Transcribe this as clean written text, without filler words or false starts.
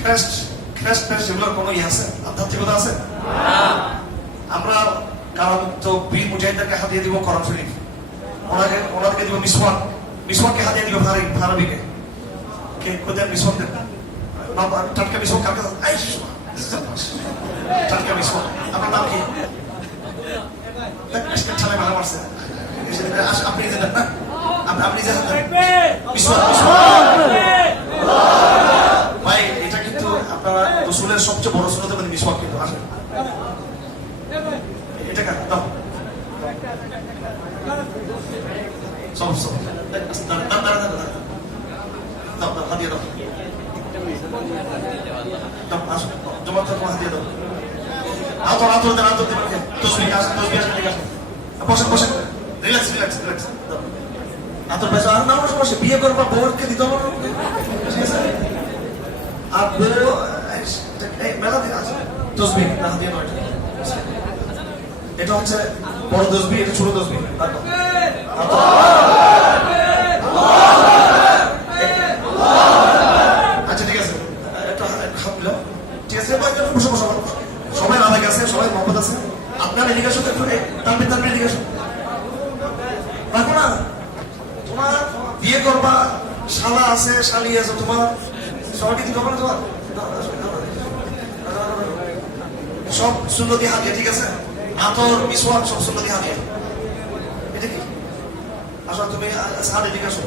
খ্রেস্ট খ্রেস্ট এগুলোর কোনো ইয়ে আছে, আধ্যাত্মিকতা আছে? আমরা কারামুক্ত বীর মুজাহিদদেরকে হাতিয়ে দিব কোরআন শরীফ, ওনাদেরকে দিব মিসওয়াককে হাতিয়ে দিব ফারাবিকে। কে কোথায় মিসওয়াক দেন? টাটকা মিসওয়াক কাকে? টাটকা মিসওয়াক। আপনার নাম কি? ছেলে ভালো মারছে। আপনি যে দেন না, আপনি যে ভাই, এটা কিন্তু আপনারা রসুলের সবচেয়ে বড় সুন্নাতের মধ্যে মিসওয়াক কিন্তু আসেন। এটা কার দাও? সব দাও হাতিয়ে দাও, আসো জমা তো হাতিয়ে দাও। আতর দেন, আতর দেবেন। তসবিহ আসেন, তসবিহ আসেন, ঠিক আছে। বসেন, রিল্যাক্স। আতর বেশ আর না বসে বিয়ে করবা, বউকে দিতে হবে, ঠিক আছে? আর বউ মেলা দিন আছে তসবিহ না হাতিয়ে দাও। এটা হচ্ছে বড় তসবিহ, এটা ছোট তসবিহ। আচ্ছা ঠিক আছে, একটু হাত দিলাম, ঠিক আছে? বসো, সবাই আলাদা আছে, সবাই মহব্বত আছে। আপনার এদিকে আসো, একটু তানবির এদিকে আসো। রাখো না, তোমার বিয়ে করবা, শালা আছে, শালি আছে, তোমার সবাইকে দিতে হবে না তোমার? সব সুন্নতি হাতিয়ে, ঠিক আছে? আতর মিসওয়াক সব সুন্নতি হাতিয়ে। এটা কি? আসো তুমি সাড়ে, ঠিক আছে?